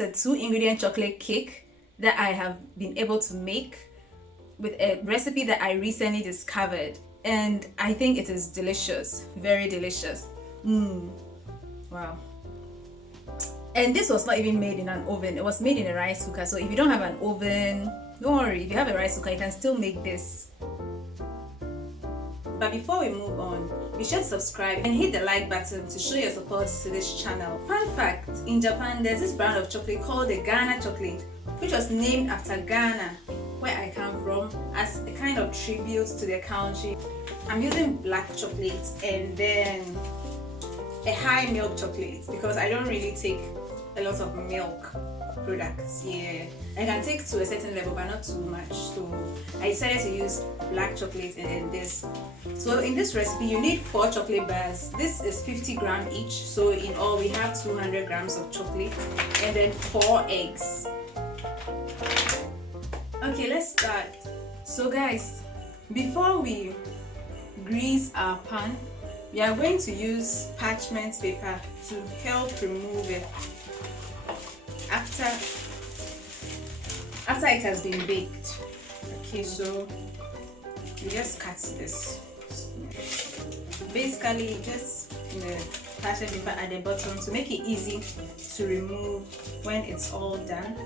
is a 2-ingredient chocolate cake that I have been able to make with a recipe that I recently discovered, and I think it is delicious, very delicious. Wow. And this was not even made in an oven, it was made in a rice cooker. So if you don't have an oven, don't worry, if you have a rice cooker, you can still make this. But before we move on, be sure to subscribe and hit the like button to show your support to this channel. Fun fact, in Japan there's this brand of chocolate called the Ghana chocolate, which was named after Ghana, where I come from, as a kind of tribute to their country. I'm using black chocolate and then a high milk chocolate because I don't really take a lot of milk products. Yeah, I can take to a certain level but not too much, so I decided to use black chocolate and then this. So in this recipe you need 4 chocolate bars. This is 50 grams each, so in all we have 200 grams of chocolate and then 4 eggs. Okay, let's start. So guys, before we grease our pan, we are going to use parchment paper to help remove it after it has been baked. Okay, so you just cut this. Basically, just the parchment paper at the bottom to make it easy to remove when it's all done.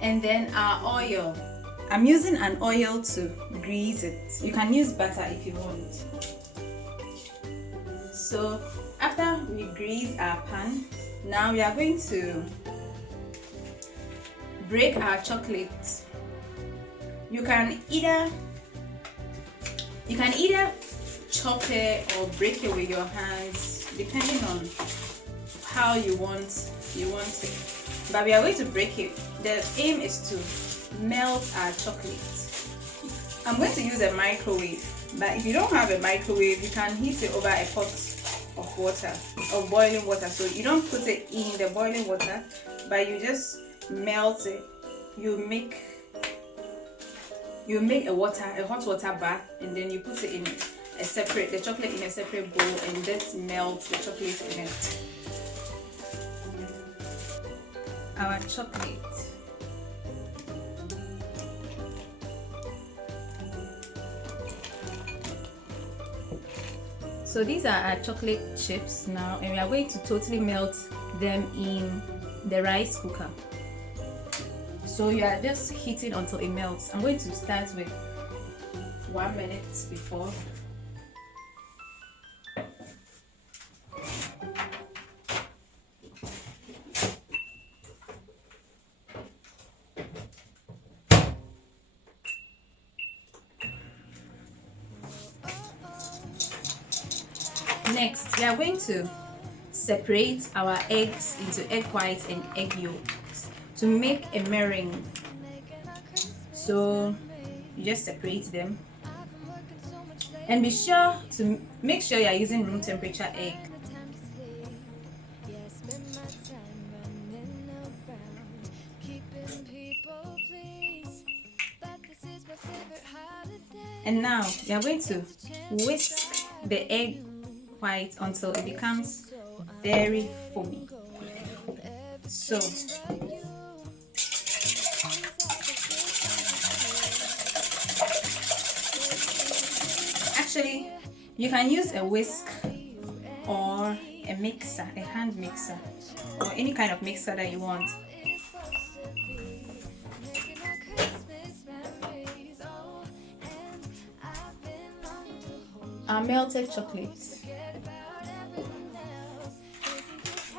And then our oil. I'm using an oil to grease it. You can use butter if you want. So after we grease our pan, now we are going to break our chocolate. You can either chop it or break it with your hands, depending on how you want it. But we are going to break it. The aim is to melt our chocolate. I'm going to use a microwave, but if you don't have a microwave, you can heat it over a pot of water, of boiling water. So you don't put it in the boiling water, but you just melt it. You make a hot water bath, and then you put it in the chocolate in a separate bowl, and just melt the chocolate in it. Our chocolate. So these are our chocolate chips now, and we are going to totally melt them in the rice cooker. So you are just heating until it melts. I'm going to start with 1 minute before. Next, we are going to separate our eggs into egg whites and egg yolks to make a meringue. So you just separate them, and be sure to make sure you are using room temperature egg. And now we are going to whisk the egg white until it becomes very foamy. So actually you can use a whisk or a mixer, a hand mixer, or any kind of mixer that you want. Our melted chocolate.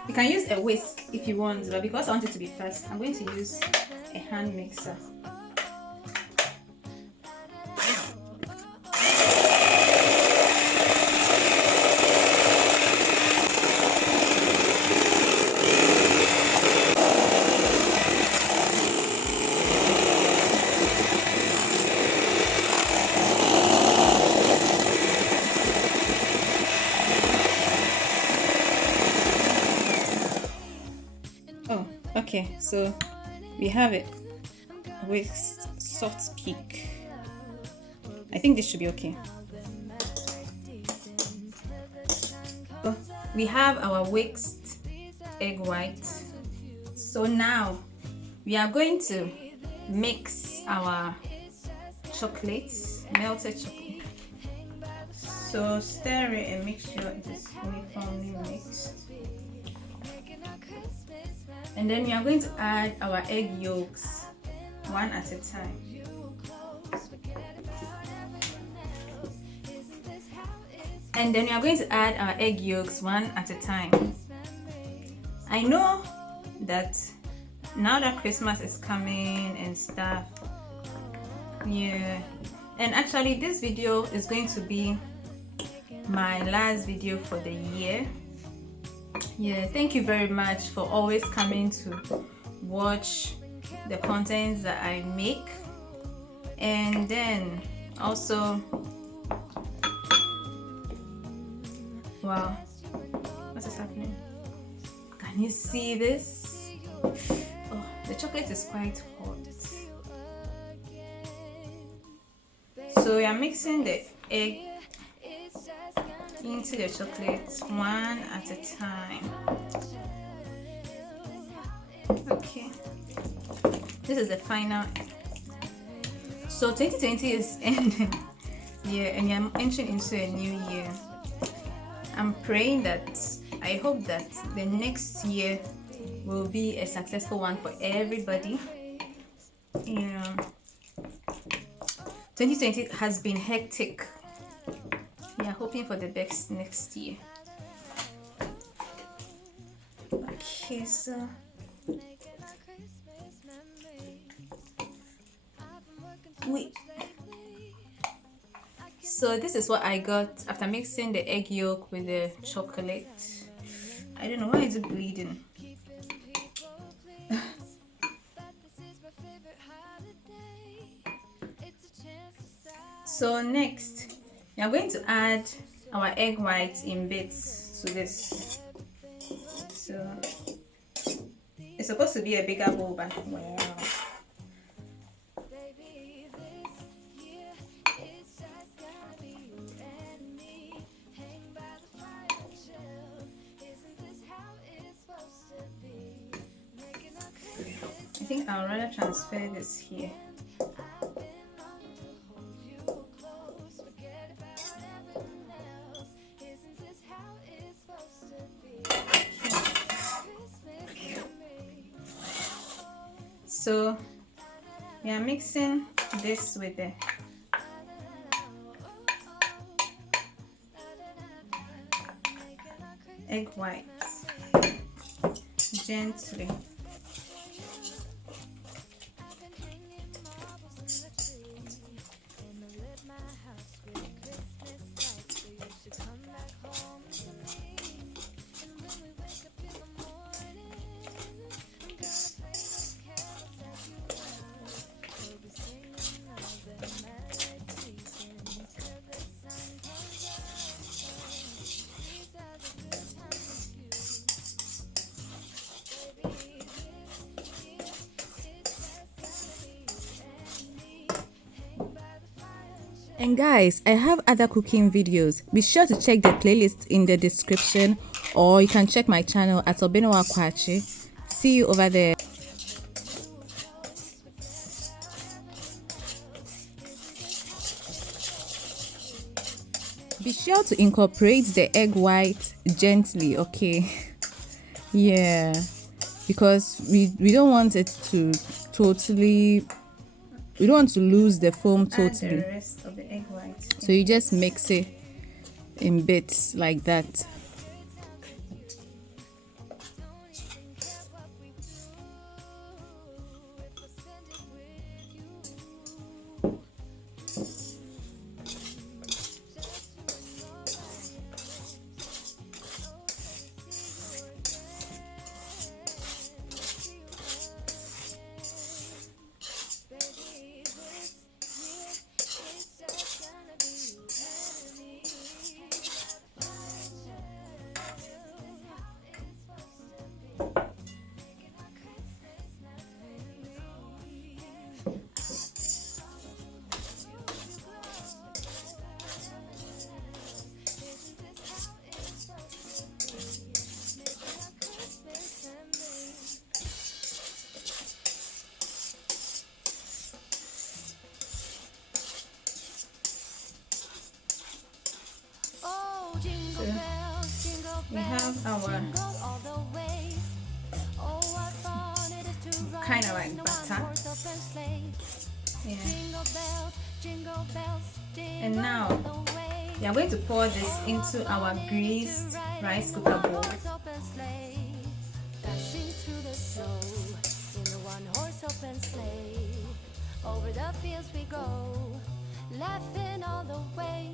You can use a whisk if you want, but because I want it to be fast, I'm going to use a hand mixer. Okay, so we have it with soft peak. I think this should be okay. So we have our whisked egg white. So now we are going to mix our chocolate, melted chocolate. So stir it and make sure it is uniformly mixed. And then we are going to add our egg yolks one at a time. And then we are going to add our egg yolks one at a time. I know that now that Christmas is coming and stuff, yeah, and actually this video is going to be my last video for the year. Yeah, thank you very much for always coming to watch the contents that I make. And then also, wow, what is happening? Can you see this? Oh, the chocolate is quite hot. So we are mixing the egg into the chocolate one at a time. Okay, this is the final. So 2020 is ending, yeah, and I'm entering into a new year. I'm praying that, I hope that the next year will be a successful one for everybody. Yeah, 2020 has been hectic. We are hoping for the best next year. Okay, so so this is what I got after mixing the egg yolk with the chocolate. I don't know, why is it bleeding? So next, we are going to add our egg whites in bits to this. So it's supposed to be a bigger bowl, but wow. I think I'll rather transfer this here. So we are mixing this with the egg whites gently. And guys, I have other cooking videos. Be sure to check the playlist in the description, or you can check my channel at Obenewaa Quache. See you over there. Be sure to incorporate the egg white gently, okay? Yeah, because we don't want it to totally, we don't want to lose the foam totally. Add the rest of the egg white. So you just mix it in bits like that. kind of like butter. Yeah. And now we are going to pour this into our greased rice cooker bowl. Over the fields we go, laughing all the way.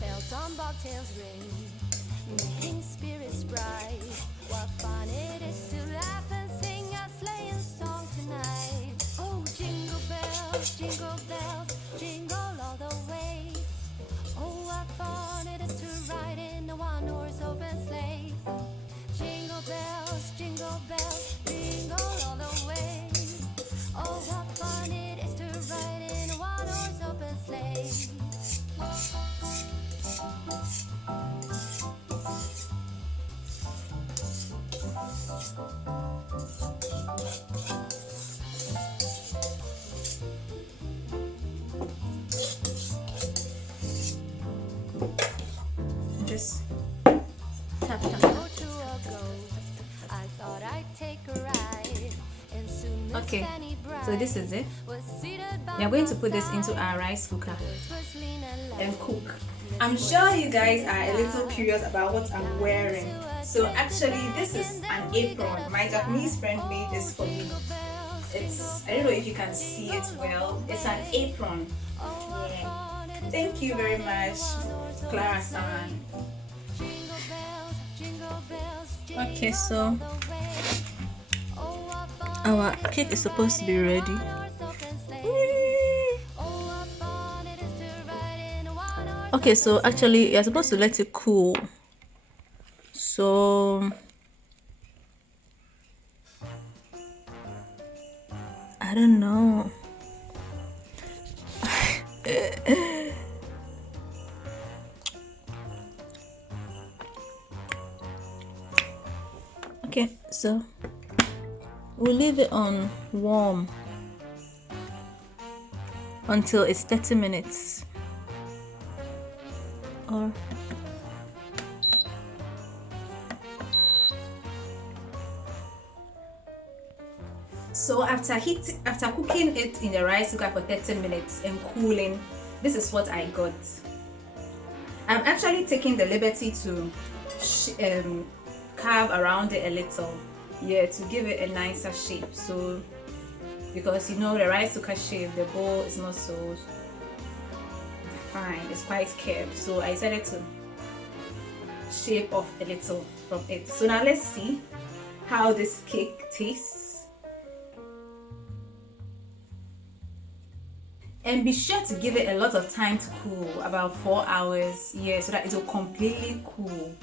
Bells on bobtails ring, making spirits bright. What fun it is to laugh and sing a sleighing song tonight. Oh, jingle bells, jingle all the way. Oh, what fun it is to ride in a one-horse open sleigh. Jingle bells, jingle all the way. Oh, what fun it is to ride in a one-horse open sleigh. Just tap. Okay, so this is it. We are going to put this into our rice cooker and cook. I'm sure you guys are a little curious about what I'm wearing. So actually this is an apron. My Japanese friend made this for me. I don't know if you can see it well. It's an apron. Yeah. Thank you very much, Clara-san. Okay, so our cake is supposed to be ready. Okay, so actually you're supposed to let it cool. So I don't know. Okay, so we'll leave it on warm until it's 30 minutes. Or so after cooking it in the rice cooker for 30 minutes and cooling, this is what I got. I've actually taken the liberty to carve around it a little, to give it a nicer shape. So because you know the rice cooker shape, the bowl is not so defined, it's quite curved, so I decided to shape off a little from it. So now let's see how this cake tastes. And be sure to give it a lot of time to cool, about 4 hours, so that it will completely cool.